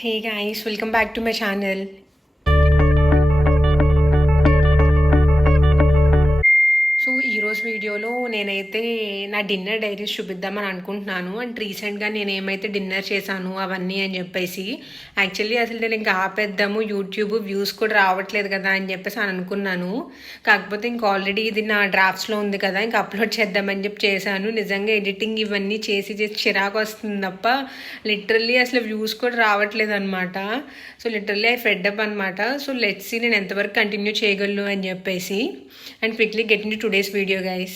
Hey guys, welcome back to my channel. So ఈరోజు వీడియోలో నేనైతే నా డిన్నర్ డైరీస్ చూపిద్దామని అనుకుంటున్నాను. అండ్ రీసెంట్గా నేను ఏమైతే డిన్నర్ చేశాను అవన్నీ అని చెప్పేసి యాక్చువల్లీ అసలు నేను ఇంకా ఆపేద్దాము, యూట్యూబ్ వ్యూస్ కూడా రావట్లేదు కదా అని చెప్పేసి అని అనుకున్నాను. కాకపోతే ఇంకా ఆల్రెడీ ఇది నా డ్రాఫ్ట్స్లో ఉంది కదా, ఇంకా అప్లోడ్ చేద్దామని చెప్పి చేశాను. నిజంగా ఎడిటింగ్ ఇవన్నీ చేసి చేసి చిరాకు వస్తుంది తప్ప లిటరల్లీ అసలు వ్యూస్ కూడా రావట్లేదు అనమాట. So literally I fed up అనమాట. సో లెట్స్ సీ నేను ఎంతవరకు కంటిన్యూ చేయగలను అని చెప్పేసి. And quickly get into today's video, guys.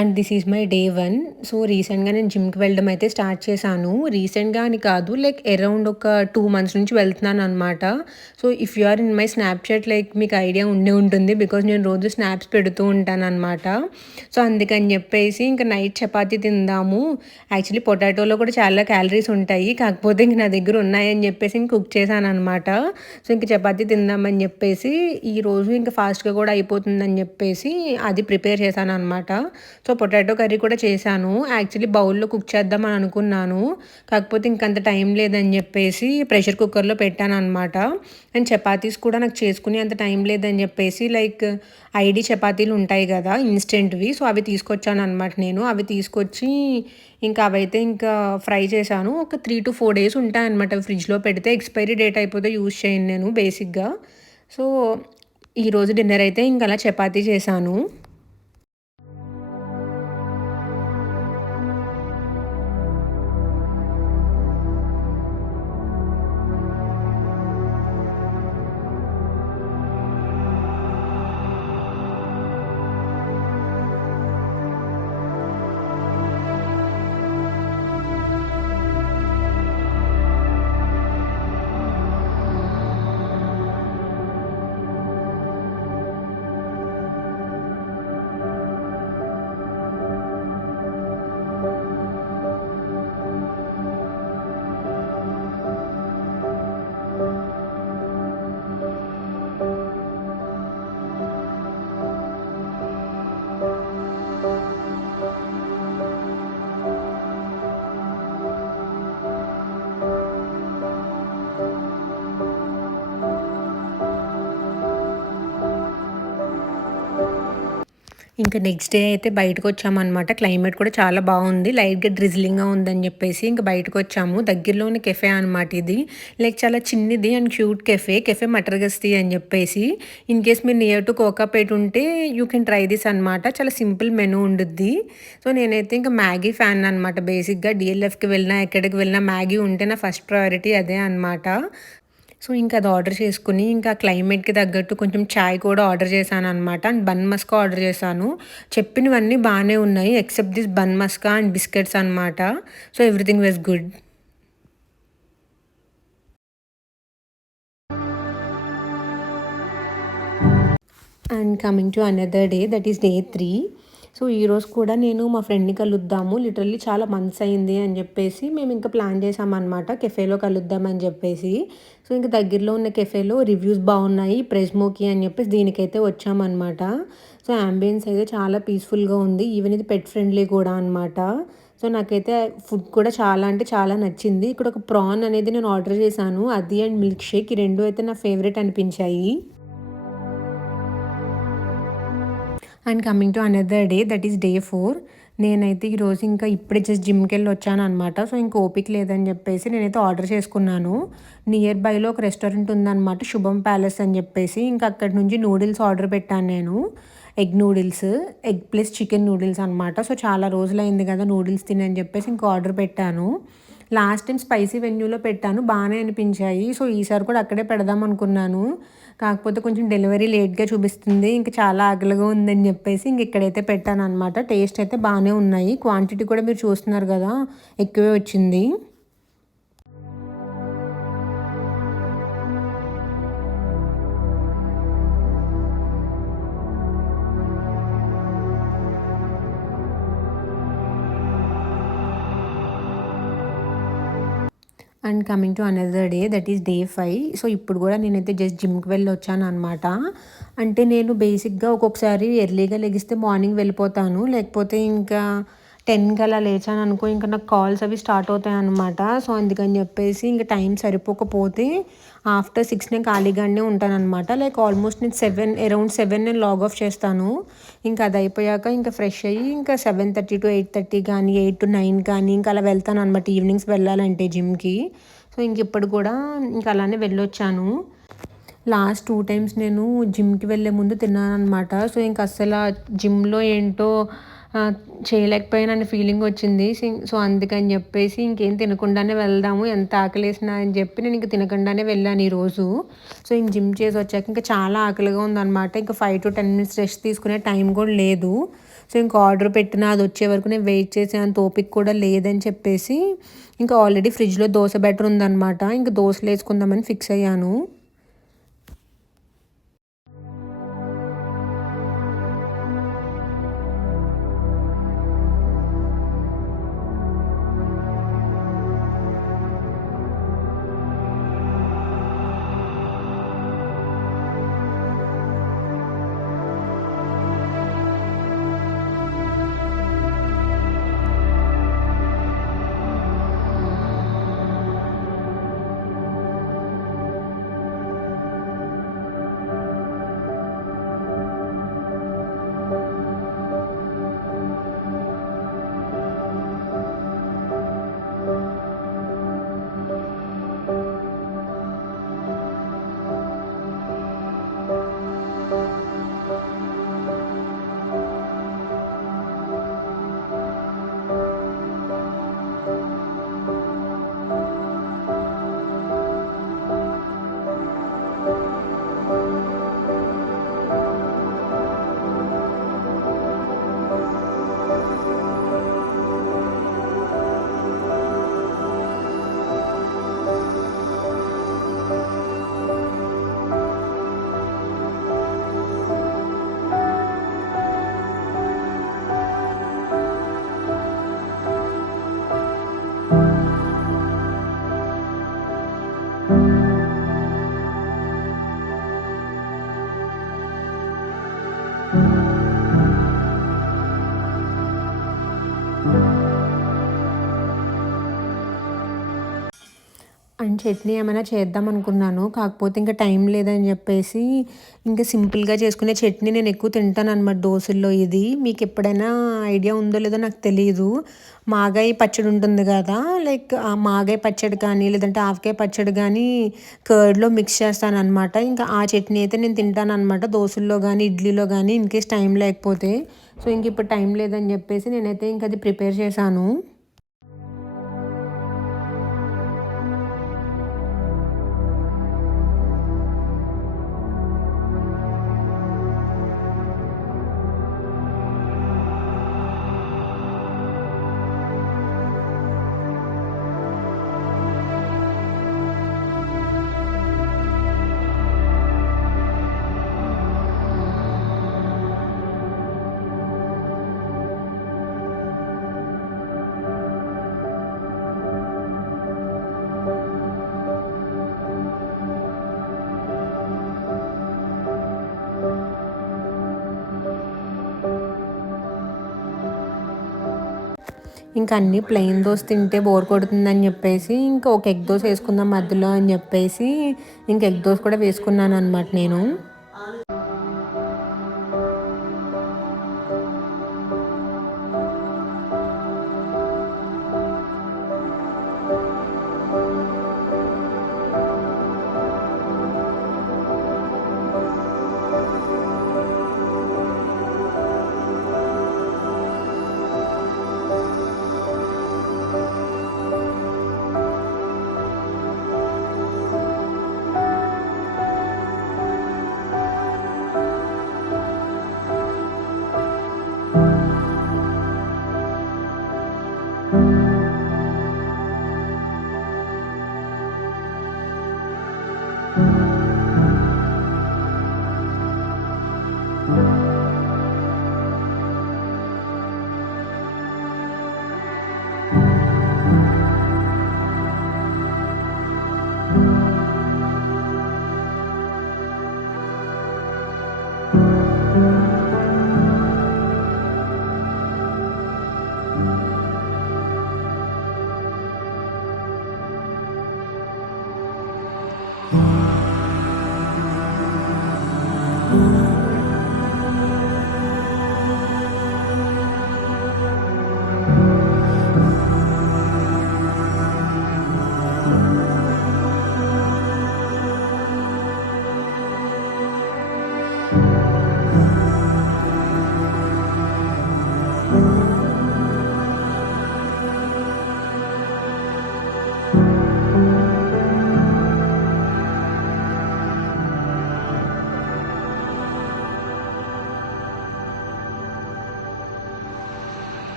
And this is my day 1. సో రీసెంట్గా నేను జిమ్కి వెళ్ళడం అయితే స్టార్ట్ చేశాను. రీసెంట్గా అని కాదు, లైక్ అరౌండ్ ఒక 2 months నుంచి వెళ్తున్నాను అనమాట. So if you are in my Snapchat like మీకు ఐడియా ఉండే ఉంటుంది, బికాజ్ నేను రోజు స్నాప్స్ పెడుతూ ఉంటాను అనమాట. సో అందుకని చెప్పేసి ఇంకా నైట్ చపాతీ తిందాము. యాక్చువల్లీ పొటాటోలో కూడా చాలా క్యాలరీస్ ఉంటాయి, కాకపోతే ఇంక నా దగ్గర ఉన్నాయని చెప్పేసి ఇంక కుక్ చేశాను అనమాట. సో ఇంక చపాతీ తిందామని చెప్పేసి ఈరోజు ఇంకా ఫాస్ట్గా కూడా అయిపోతుందని చెప్పేసి అది ప్రిపేర్ చేశాను అనమాట. సో పొటాటో కర్రీ కూడా చేశాను. యాక్చువల్లీ బౌల్లో కుక్ చేద్దామని అనుకున్నాను, కాకపోతే ఇంకంత టైం లేదని చెప్పేసి ప్రెషర్ కుక్కర్లో పెట్టాను అనమాట. అండ్ చపాతీస్ కూడా నాకు చేసుకుని అంత టైం లేదని చెప్పేసి లైక్ ఐడి చపాతీలు ఉంటాయి కదా ఇన్స్టెంట్వి, సో అవి తీసుకొచ్చాను అనమాట. నేను అవి తీసుకొచ్చి ఇంకా అవైతే ఇంకా ఫ్రై చేశాను. ఒక 3 to 4 days ఉంటాయన్నమాట ఫ్రిడ్జ్లో పెడితే. ఎక్స్పైరీ డేట్ అయిపోతే యూజ్ చేయను నేను బేసిక్గా. సో ఈరోజు డిన్నర్ అయితే ఇంకా అలా చపాతీ చేశాను. ఇంకా నెక్స్ట్ డే అయితే బయటకు వచ్చామన్నమాట. క్లైమేట్ కూడా చాలా బాగుంది, లైట్గా డ్రిజ్లింగ్గా ఉందని చెప్పేసి ఇంకా బయటకు వచ్చాము. దగ్గరలోని కెఫే అనమాట ఇది. లైక్ చాలా చిన్నది అండ్ క్యూట్ కెఫే మటర్గస్తి అని చెప్పేసి. ఇన్ కేస్ మీరు నియర్ టు కోకాపేట్ ఉంటే యూ కెన్ ట్రై దిస్ అనమాట. చాలా సింపుల్ మెనూ ఉండుద్ది. సో నేనైతే ఇంకా మ్యాగీ ఫ్యాన్ అనమాట. బేసిక్గా డిఎల్ఎఫ్కి వెళ్ళినా ఎక్కడికి వెళ్ళినా మ్యాగీ ఉంటే నా ఫస్ట్ ప్రయారిటీ అదే అనమాట. సో ఇంకా అది ఆర్డర్ చేసుకుని ఇంకా క్లైమేట్కి తగ్గట్టు కొంచెం చాయ్ కూడా ఆర్డర్ చేశాను అనమాట. అండ్ బన్ మస్కా ఆర్డర్ చేశాను. చెప్పినవన్నీ బాగానే ఉన్నాయి except this bun maska and biscuits అనమాట. So everything was good. And coming to another day, that is day 3. సో ఈరోజు కూడా నేను మా ఫ్రెండ్ని కలుద్దాము, లిటరల్లీ చాలా మంత్స్ అయింది అని చెప్పేసి మేము ఇంకా ప్లాన్ చేసామన్నమాట కెఫేలో కలుద్దామని చెప్పేసి. సో ఇంకా దగ్గరలో ఉన్న కెఫేలో రివ్యూస్ బాగున్నాయి, ప్రెస్మోకి అని చెప్పేసి దీనికైతే వచ్చామన్నమాట. సో అంబియన్స్ అయితే చాలా పీస్ఫుల్గా ఉంది, ఈవెన్ ఇది పెట్ ఫ్రెండ్లీ కూడా అనమాట. సో నాకైతే ఫుడ్ కూడా చాలా అంటే చాలా నచ్చింది. ఇక్కడ ఒక ప్రాన్ అనేది నేను ఆర్డర్ చేశాను, అది అండ్ మిల్క్ షేక్, ఈ రెండు అయితే నా ఫేవరెట్ అనిపించాయి. And coming to another day, that is day 4. నేనైతే ఈరోజు ఇంకా ఇప్పుడే జస్ట్ జిమ్కి వెళ్ళి వచ్చాను అనమాట. సో ఇంకా ఓపిక లేదని చెప్పేసి నేనైతే ఆర్డర్ చేసుకున్నాను. నియర్ బైలో ఒక రెస్టారెంట్ ఉందన్నమాట, శుభం ప్యాలెస్ అని చెప్పేసి. ఇంకా అక్కడి నుంచి నూడిల్స్ ఆర్డర్ పెట్టాను నేను. Egg noodles, egg plus chicken noodles అనమాట. సో చాలా రోజులైంది కదా నూడిల్స్ తినని చెప్పేసి ఇంకా ఆర్డర్ పెట్టాను. లాస్ట్ టైం స్పైసీ వెన్యూలో పెట్టాను, బాగానే అనిపించాయి. సో ఈసారి కూడా అక్కడే పెడదాం అనుకున్నాను, కాకపోతే కొంచెం డెలివరీ లేట్గా చూపిస్తుంది, ఇంకా చాలా ఆకలిగా ఉందని చెప్పేసి ఇంక ఇక్కడైతే పెట్టాను అనమాట. టేస్ట్ అయితే బాగానే ఉన్నాయి, క్వాంటిటీ కూడా మీరు చూస్తున్నారు కదా ఎక్కువే వచ్చింది. And coming to another day that is day 5. సో, ఇప్పుడు గూడా నేనైతే జస్ట్ జిమ్‌కి వెళ్ళొచ్చాననమాట. అంటే నేను బేసిక్‌గా ఒక్కొక్కసారి ఎర్లీగా లెగిస్తే మార్నింగ్ వెళ్ళిపోతాను. లేకపోతే ఇంకా 10కి అలా లేచాననుకో ఇంక నాకు కాల్స్ అవి స్టార్ట్ అవుతాయనమాట. సో, అందుకని జెప్పేసి ఇంక టైం సరిపోకపోతే ఆఫ్టర్ 6 నేను ఖాళీగానే ఉంటాననమాట. లైక్ ఆల్మోస్ట్ నేను అరౌండ్ 7 నేను లాగ్ ఆఫ్ చేస్తాను. ఇంకా అదయిపోయాక ఇంకా ఫ్రెష్ అయ్యి ఇంకా 7:30-8:30 కానీ, 8-9 కానీ ఇంకా అలా వెళ్తాననమాట ఈవినింగ్స్ వెళ్ళాలంటే జిమ్‌కి. సో, ఇంకిప్పుడు కూడా ఇంక అలానే వెళ్ళొచ్చాను. లాస్ట్ 2 టైమ్స్ నేను జిమ్‌కి వెళ్ళే ముందు తిన్నాననమాట. సో, ఇంక అస్సల జిమ్‌లో ఏంటో ఆహ్, చేయలేకపోయానన్న ఫీలింగొచ్చింది. సో, అందుకని జెప్పేసి ఇంకేం తినకుండానే వెళ్దాము. ఎంత ఆకలేసినా అని జెప్పి నేనింక తినకుండానే వెళ్ళాను ఈరోజు. సో, ఇంక జిమ్ చేసొచ్చాక ఇంకా చాలా ఆకలిగా ఉందనమాట. ఇంక 5-10 మినిట్స్ రెస్ట్ తీసుకునే టైం గూడా లేదు. సో, ఇంక ఆర్డర్ పెట్టినా అదొచ్చే వరకు నేను వెయిట్ చేసేంత ఓపిక కూడా లేదని చెప్పేసి ఇంకా ఆల్రెడీ ఫ్రిడ్జ్‌లో దోస బ్యాటర్ ఉందనమాట. ఇంక దోసలేసుకుందామని ఫిక్స్ అయ్యాను. అండ్ చట్నీ ఏమైనా చేద్దామనుకున్నాను. కాకపోతే ఇంక టైం లేదని జెప్పేసి, ఇంక సింపుల్‌గా చేసుకునే చట్నీ నేనెక్కువ తింటాననమాట దోసల్లో ఇది. మీకెప్పుడైనా ఐడియా ఉందో లేదో నాకు తెలీదు. మాగాయి పచ్చడి ఉంటుంది గదా! లైక్ ఆ మాగాయి పచ్చడి కానీ, లేదంటే ఆవకాయ పచ్చడి గానీ కర్డ్‌లో మిక్స్ చేస్తాననమాట. ఇంకా ఆ చట్నీ అయితే నేను తింటాననమాట దోసల్లో గానీ, ఇడ్లీలో గానీ ఇన్‌కేస్ టైం లేకపోతే. సో, ఇంకిప్పుడు టైం లేదని జెప్పేసి నేనైతే ఇంకది ప్రిపేర్ చేశాను. ఇంక అన్నీ ప్లెయిన్ దోస తింటే బోర్ కొడుతుందని జెప్పేసి, ఇంకా ఒక ఎగ్ దోస ఏసుకుందాం మధ్యలో అని జెప్పేసి, ఇంక ఎగ్ దోస కూడా వేసుకున్నాననమాట నేను.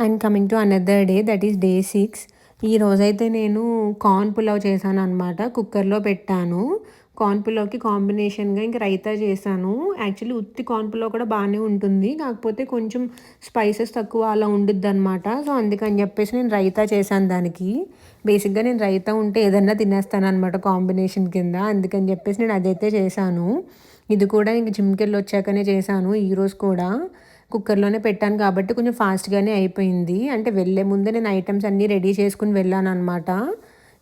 And coming to another day, that is day 6. ఈరోజైతే నేను కార్న్ పులావ్ చేశాననమాట. కుక్కర్‌లో పెట్టాను. కార్న్ పులావ్‌కి కాంబినేషన్‌గా ఇంక రైతా చేశాను. యాక్చువల్లీ ఉత్తి కార్న్ పులావ్ కూడా బానే ఉంటుంది. కాకపోతే కొంచెం స్పైసెస్ తక్కువ అలా ఉండిద్దనమాట. సో, అందుకని చెప్పేసి నేను రైతా చేశాను దానికి. బేసిక్‌గా నేను రైతా ఉంటే ఏదన్నా తినేస్తాననమాట కాంబినేషన్ కింద. అందుకని చెప్పేసి నేను అదైతే చేశాను. ఇది కూడా ఇంక జిమ్‌కెళ్ళొచ్చాకనే చేశాను ఈరోజు కూడా. కుక్కర్‌లోనే పెట్టాను కాబట్టి కొంచెం ఫాస్ట్‌గానే అయిపోయింది. అంటే వెళ్ళే ముందే నేను ఐటెమ్స్ అన్నీ రెడీ చేసుకొని వెళ్ళాననమాట.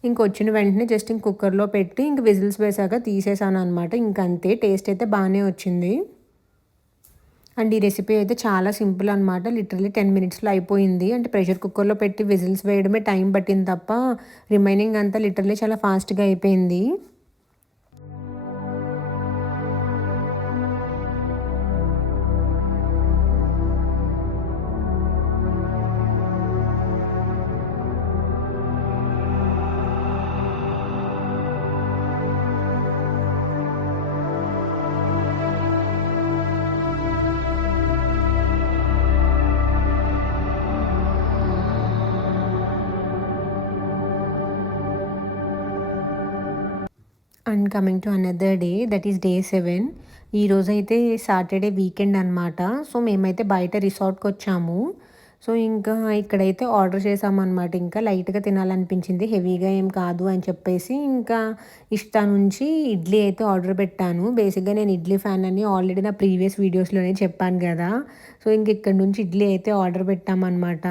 ఇంకొచ్చిన వెంటనే జస్ట్ కుక్కర్‌లో పెట్టి ఇంక విజిల్స్ వేశాక తీసేసాననమాట. ఇంకంతే. టేస్ట్ అయితే బానే వచ్చింది. అండ్ ఈ రెసిపీ అయితే చాలా సింపుల్ అనమాట. లిటరల్లీ 10 మినిట్స్‌లో అయిపోయింది. అంటే ప్రెషర్ కుక్కర్‌లో పెట్టి విజిల్స్ వేయడమే టైం పట్టింది తప్ప రిమైనింగ్ అంతా లిటరల్లీ చాలా ఫాస్ట్‌గా అయిపోయింది. And coming to another day, that is day 7. ఈరోజైతే సాటర్డే వీకెండ్ అనమాట. సో, మేమైతే బయట రిసార్ట్‌కొచ్చాము. సో, ఇంకా ఇక్కడైతే ఆర్డర్ చేశామనమాట. ఇంకా లైట్‌గా తినాలనిపించింది. హెవీగా ఏం కాదు అని చెప్పేసి ఇంకా ఇష్టా నుంచి ఇడ్లీ అయితే ఆర్డర్ పెట్టాను. బేసిక్‌గా నేను ఇడ్లీ ఫ్యాన్ అని ఆల్రెడీ నా ప్రీవియస్ వీడియోస్‌లోనే చెప్పాను గదా! సో, ఇంక ఇక్కడి నుంచి ఇడ్లీ అయితే ఆర్డర్ పెట్టామనమాట.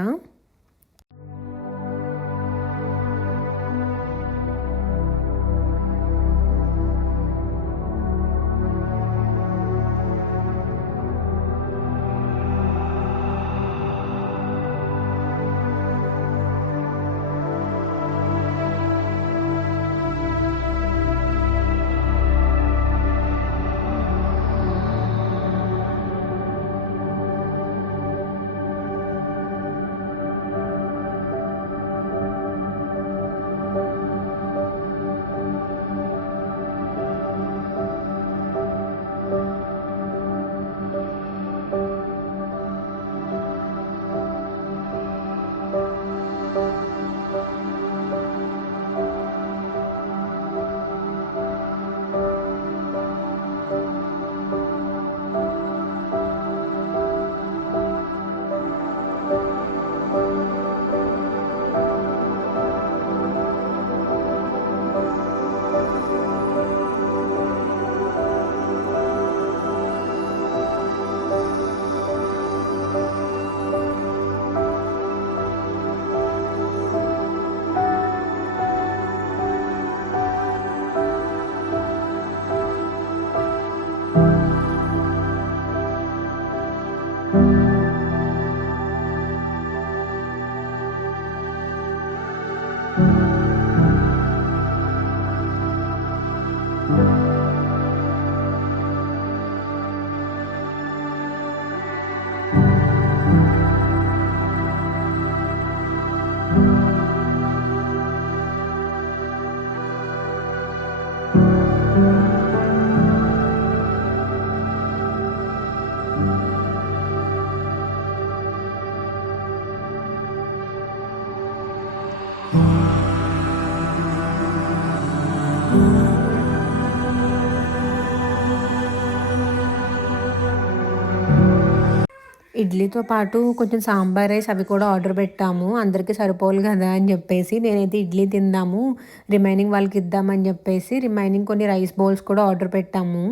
ఇడ్లీతో పాటు కొంచెం సాంబార్ రైస్ అవి కూడా ఆర్డర్ పెట్టాము. అందరికీ సరిపోవాలి గదా అని జెప్పేసి. నేనైతే ఇడ్లీ తిందాము, రిమైనింగ్ వాళ్ళకిద్దామని జెప్పేసి రిమైనింగ్ కొన్ని రైస్ బౌల్స్ కూడా ఆర్డర్ పెట్టాము.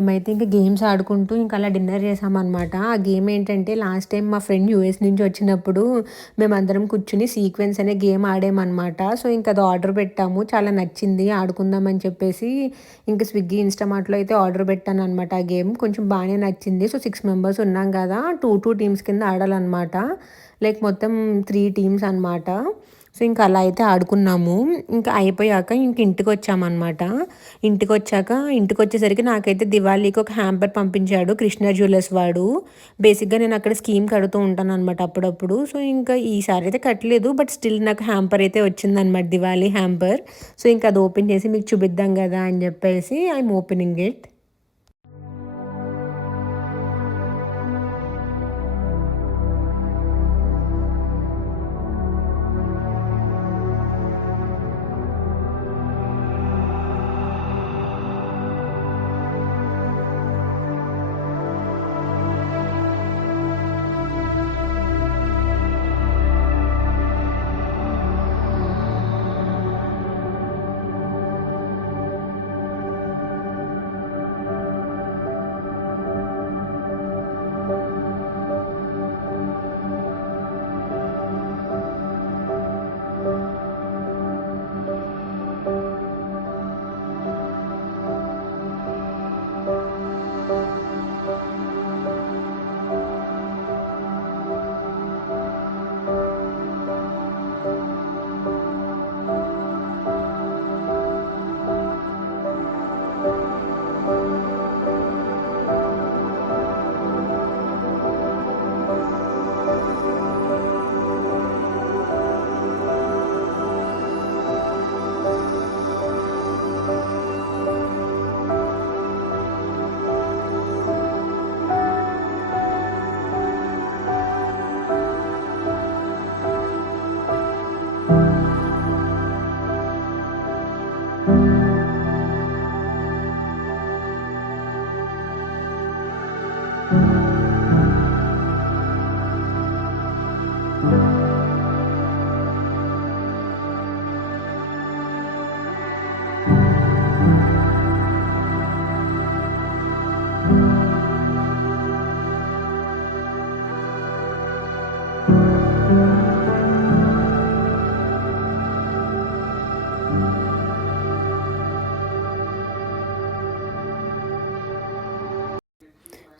మేమైతే ఇంక గేమ్స్ ఆడుకుంటూ ఇంక అలా డిన్నర్ చేసామనమాట. ఆ గేమ్ ఏంటంటే లాస్ట్ టైమ్ మా ఫ్రెండ్ యూఎస్ నుంచి వచ్చినప్పుడు మేమందరం కూర్చొని సీక్వెన్స్ అనే గేమ్ ఆడామనమాట. సో, ఇంక అది ఆర్డర్ పెట్టాము. చాలా నచ్చింది ఆడుకుందాం అని చెప్పేసి ఇంక స్విగ్గీ, ఇన్‌స్టామార్ట్‌లో అయితే ఆర్డర్ పెట్టాననమాట ఆ గేమ్. కొంచెం బానే నచ్చింది. సో, 6 మెంబర్స్ ఉన్నాం కదా! 2 టీమ్స్ కింద ఆడాలనమాట. లైక్ మొత్తం 3 టీమ్స్ అనమాట. సో, ఇంక అలా అయితే ఆడుకున్నాము. ఇంకా అయిపోయాక ఇంక ఇంటికొచ్చామనమాట. ఇంటికొచ్చేసరికి నాకైతే దివాళీకి ఒక హ్యాంపర్ పంపించాడు కృష్ణ జ్యువెలర్స్ వాడు. బేసిక్‌గా నేను అక్కడ స్కీమ్ కడుతూ ఉంటాననమాట అప్పుడప్పుడు. సో, ఇంకా ఈసారి అయితే కట్టలేదు. బట్ స్టిల్ నాకు హ్యాంపర్ అయితే వచ్చిందనమాట, దివాళీ హ్యాంపర్. సో, ఇంక అది ఓపెన్ చేసి మీకు చూపిద్దాం గదా అని జెప్పేసి ఐయామ్ ఓపెనింగ్ ఇట్.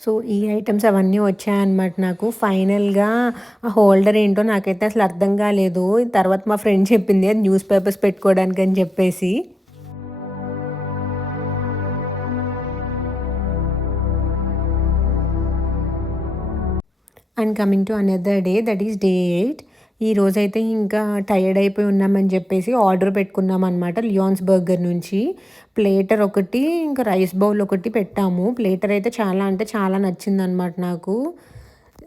సో, ఈ ఐటెమ్స్ అవన్నీ వచ్చాయన్నమాట నాకు. ఫైనల్‌గా ఆ హోల్డర్ ఏంటో నాకైతే అసలు అర్థం కాలేదు. తర్వాత మా ఫ్రెండ్ చెప్పింది అది న్యూస్ పేపర్స్ పెట్టుకోవడానికని చెప్పేసి. And coming to another day, that is day 8. ఈరోజైతే ఇంకా టయర్డ్ అయిపోయి ఉన్నామని చెప్పేసి ఆర్డర్ పెట్టుకున్నామనమాట లియాన్స్ బర్గర్ నుంచి. ప్లేటర్ ఒకటి, ఇంకా రైస్ బౌల్ ఒకటి పెట్టాము. ప్లేటర్ అయితే చాలా అంటే చాలా నచ్చిందనమాట నాకు.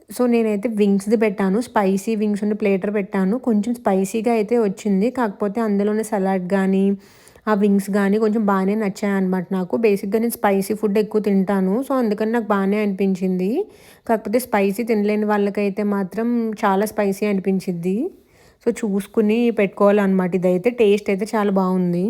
సో, నేనైతే వింగ్స్‌ది పెట్టాను. స్పైసీ వింగ్స్ ఉన్న ప్లేటర్ పెట్టాను. కొంచెం స్పైసీగా అయితే వచ్చింది. కాకపోతే అందులోనే సలాడ్ గానీ, ఆ వింగ్స్ గానీ కొంచెం బానే నచ్చాయన్నమాట నాకు. బేసిక్‌గా నేను స్పైసీ ఫుడ్ ఎక్కువ తింటాను. సో, అందుకని నాకు బానే అనిపించింది. కాకపోతే స్పైసీ తినలేని వాళ్ళకైతే మాత్రం చాలా స్పైసీ అనిపించిద్ది. సో, చూసుకుని పెట్టుకోవాలన్నమాట. ఇదైతే టేస్ట్ అయితే చాలా బావుంది.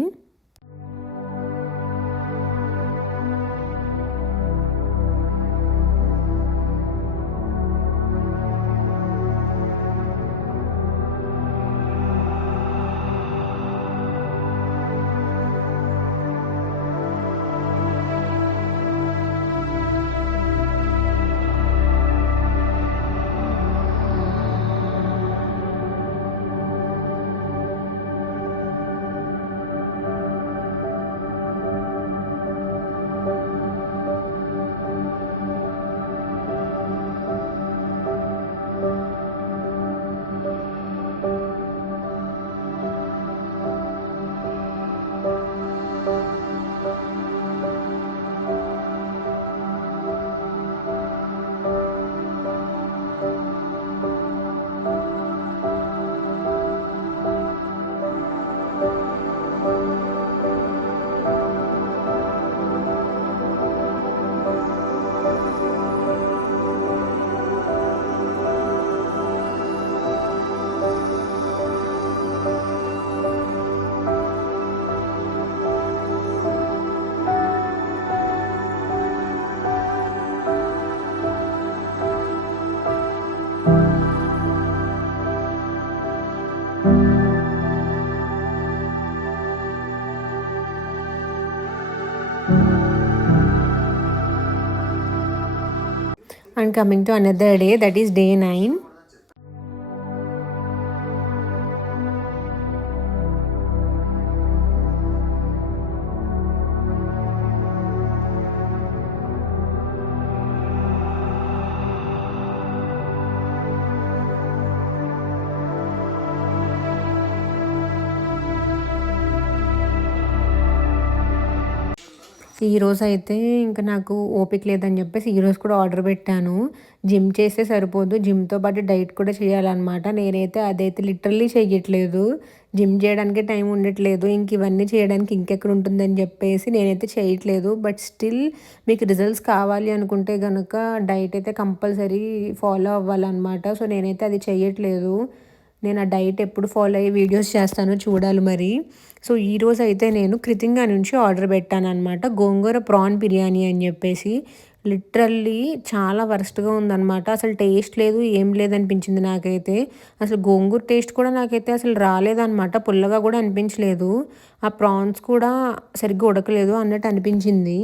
And coming to another day, that is day 9. ఈరోజైతే ఇంక నాకు ఓపిక లేదని చెప్పేసి ఈరోజు కూడా ఆర్డర్ పెట్టాను. జిమ్ చేస్తే సరిపోదు, జిమ్‌తో పాటు డైట్ కూడా చేయాలనమాట. నేనైతే అదైతే లిటరల్లీ చెయ్యట్లేదు. జిమ్ చేయడానికే టైం ఉండట్లేదు. ఇంక ఇవన్నీ చేయడానికి ఇంకెక్కడ ఉంటుందని చెప్పేసి నేనైతే చేయట్లేదు. బట్ స్టిల్ మీకు రిజల్ట్స్ కావాలి అనుకుంటే గనక డైట్ అయితే కంపల్సరీ ఫాలో అవ్వాలనమాట. సో, నేనైతే అది చెయ్యట్లేదు. నేను ఆ డైట్ ఎప్పుడు ఫాలో అయ్యి వీడియోస్ చేస్తానో చూడాలి మరి. సో, ఈరోజైతే నేను కృతింగా నుంచి ఆర్డర్ పెట్టాననమాట. గోంగూర ప్రాన్ బిర్యానీ అని చెప్పేసి. లిటరల్లీ చాలా వరస్ట్‌గా ఉందనమాట. అసలు టేస్ట్ లేదు, ఏం లేదనిపించింది నాకైతే. అసలు గోంగూర టేస్ట్ కూడా నాకైతే అసలు రాలేదనమాట. పుల్లగా కూడా అనిపించలేదు. ఆ ప్రాన్స్ కూడా సరిగ్గా ఉడకలేదు అన్నట్టు అనిపించింది.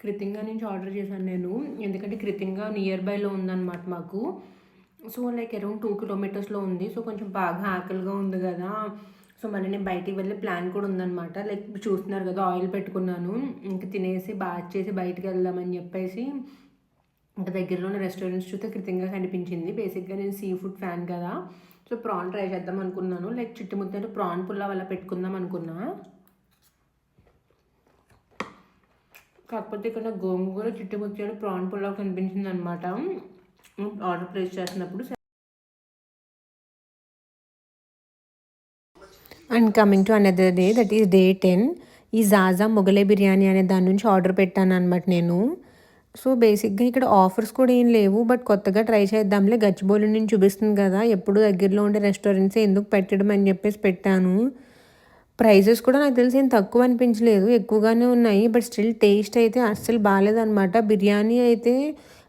కృతింగా నుంచి ఆర్డర్ చేశాను నేను. ఎందుకంటే కృతింగా నియర్ బైలో ఉందన్నమాట మాకు. సో, లైక్ అరౌండ్ 2 కిలోమీటర్స్‌లో ఉంది. సో, కొంచెం బాగా ఆకలిగా ఉంది గదా! సో, మళ్ళీ నేను బయటికి వెళ్ళే ప్లాన్ కూడా ఉందన్నమాట. లైక్ చూస్తున్నారు కదా, ఆయిల్ పెట్టుకున్నాను. ఇంక తినేసి బాత్ చేసి బయటికెళ్దామని చెప్పేసి ఇంక దగ్గరలోనే రెస్టారెంట్స్ చూస్తే కృతింగా కనిపించింది. బేసిక్‌గా నేను సీ ఫుడ్ ఫ్యాన్ కదా! సో, ప్రాన్ ట్రై చేద్దాం అనుకున్నాను. లైక్ చుట్టుముట్టలు ప్రాన్ పులావ్ అలా పెట్టుకుందాం అనుకున్నా. కాకపోతే ఇక్కడ గోంగూర చిట్టుముత్యాలు ప్రాన్ పులావ్ కనిపించింది అనమాట ఆర్డర్ ప్లేస్ చేసినప్పుడు. And coming to another day, that is day 10. ఈ జాజా మొగలై బిర్యానీ అనే దాని నుంచి ఆర్డర్ పెట్టాను అనమాట నేను. సో, బేసిక్‌గా ఇక్కడ ఆఫర్స్ కూడా ఏం లేవు. బట్ కొత్తగా ట్రై చేద్దాంలే, గచ్చిబౌలి నుంచి చూపిస్తుంది కదా, ఎప్పుడు దగ్గరలో ఉండే రెస్టారెంట్సే ఎందుకు పెట్టడం అని చెప్పేసి పెట్టాను. ప్రైజెస్ కూడా నాకు తెలిసి ఏం తక్కువ అనిపించలేదు, ఎక్కువగానే ఉన్నాయి. బట్ స్టిల్ టేస్ట్ అయితే అస్సలు బాలేదనమాట. బిర్యానీ అయితే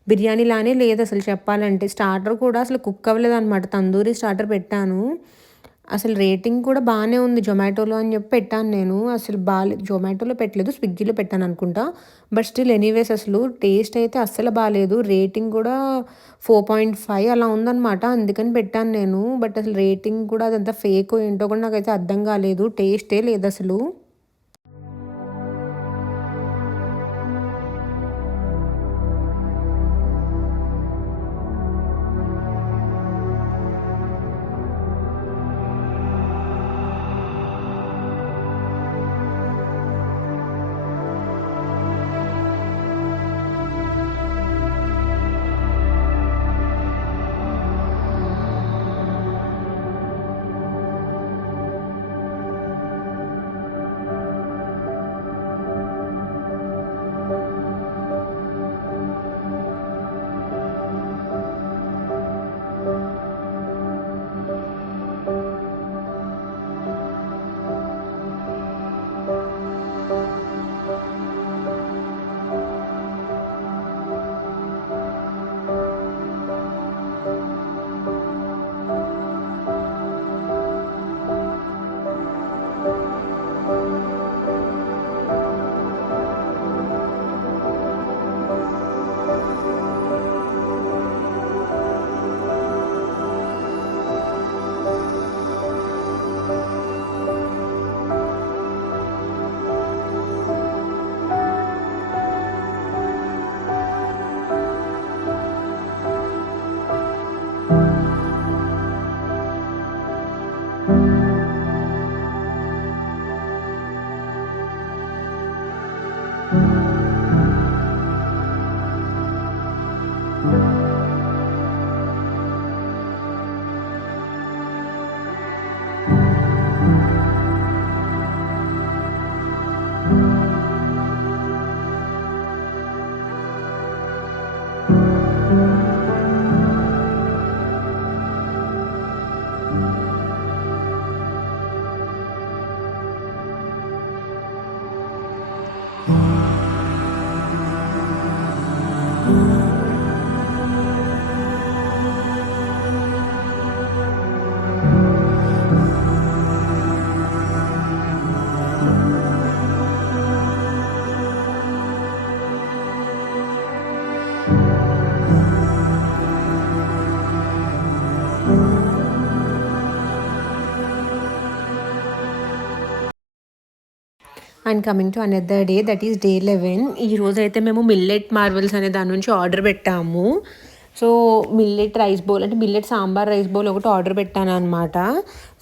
బిర్యానీలానే లేదు అసలు చెప్పాలంటే. స్టార్టర్ కూడా అసలు కుక్ అవ్వలేదనమాట. తందూరి స్టార్టర్ పెట్టాను. అసలు రేటింగ్ కూడా బాగానే ఉంది జొమాటోలో అని చెప్పి పెట్టాను నేను. అసలు బాలేదు, జొమాటోలో పెట్టలేదు, స్విగ్గీలో పెట్టాను అనుకుంటా. బట్ స్టిల్ ఎనీవేస్ అసలు టేస్ట్ అయితే అస్సలు బాలేదు. రేటింగ్ కూడా 4.5 అలా ఉందన్నమాట. అందుకని పెట్టాను నేను. బట్ అసలు రేటింగ్ కూడా అదంతా ఫేక్ ఏంటో కూడా నాకైతే అర్థం కాలేదు. టేస్టే లేదు అసలు. And coming to another day that is day 11. ఈరోజైతే మేము మిల్లెట్ మార్వెల్స్ అనే దాని నుంచి ఆర్డర్ పెట్టాము. సో మిల్లెట్ రైస్ బౌల్ అంటే మిల్లెట్ సాంబార్ రైస్ బౌల్ ఒకటి ఆర్డర్ పెట్టాను అనమాట.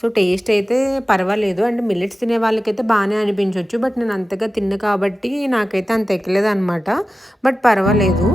సో టేస్ట్ అయితే పర్వాలేదు, అంటే మిల్లెట్స్ తినే వాళ్ళకైతే బాగానే అనిపించవచ్చు, బట్ నేను అంతగా తిన్న కాబట్టి నాకైతే అంత ఎక్కలేదు అనమాట. బట్ పర్వాలేదు.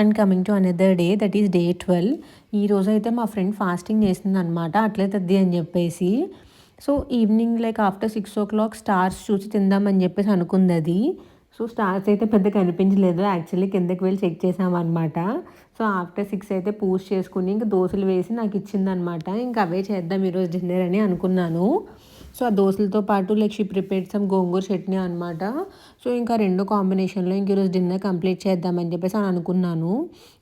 And coming to another day that is day 12. ఈరోజైతే మా ఫ్రెండ్ ఫాస్టింగ్ చేసిందనమాట, అట్లే తద్ది అని చెప్పేసి. So evening like after 6 o'clock stars చూసి తిందామని చెప్పేసి అనుకుంది అది. సో స్టార్స్ అయితే పెద్ద కనిపించలేదు, యాక్చువల్లీ కిందకి వెళ్ళి చెక్ చేసామన్నమాట. సో ఆఫ్టర్ 6 అయితే పూజ చేసుకుని ఇంకా దోశలు వేసి నాకు ఇచ్చిందనమాట. ఇంకా అవే చేద్దాం ఈరోజు డిన్నర్ అని అనుకున్నాను. సో ఆ దోశలతో పాటు లైక్ షీ ప్రిపేర్డ్ సమ్ గోంగూర చట్నీ అనమాట. సో ఇంకా రెండు కాంబినేషన్లో ఇంక ఈరోజు డిన్నర్ కంప్లీట్ చేద్దామని చెప్పేసి అని అనుకున్నాను.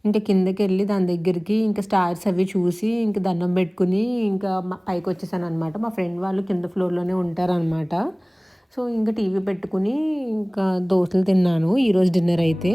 ఇంకా కిందకి వెళ్ళి దాని దగ్గరికి ఇంకా స్టార్స్ అవి చూసి ఇంకా దండం పెట్టుకుని ఇంకా పైకి వచ్చేసాను అనమాట. మా ఫ్రెండ్ వాళ్ళు కింద ఫ్లోర్లోనే ఉంటారనమాట. సో ఇంకా టీవీ పెట్టుకుని ఇంకా దోశలు తిన్నాను ఈరోజు డిన్నర్ అయితే.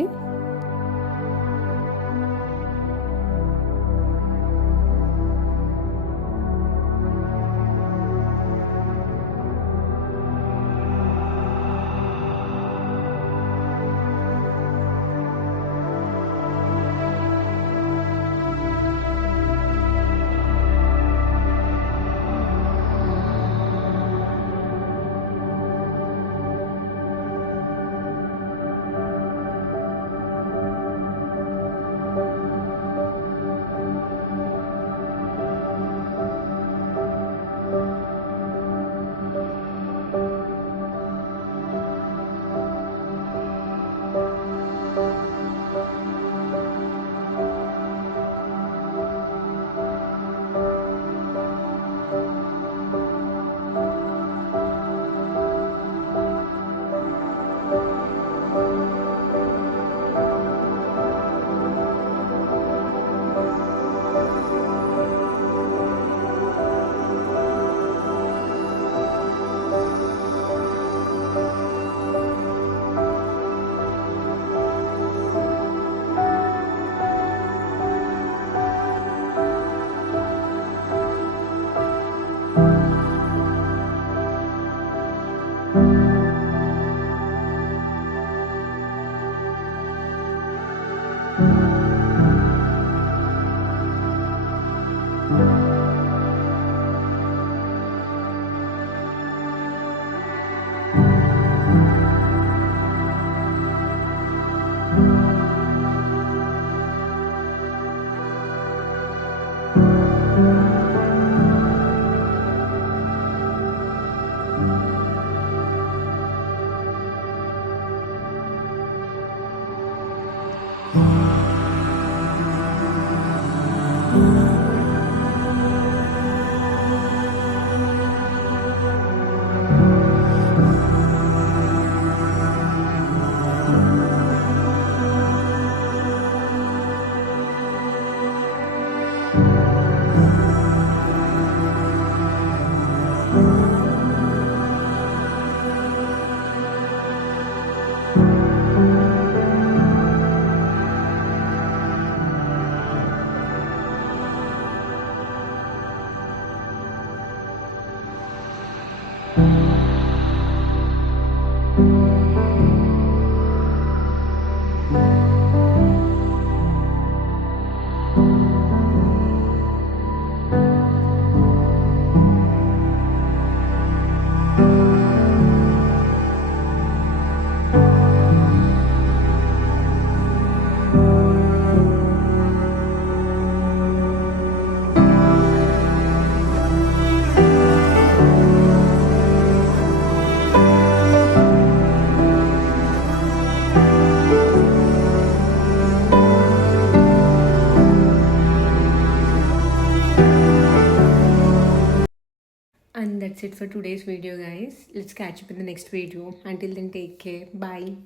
And that's it for today's video, guys. Let's catch up in the next video. Until then, take care. Bye.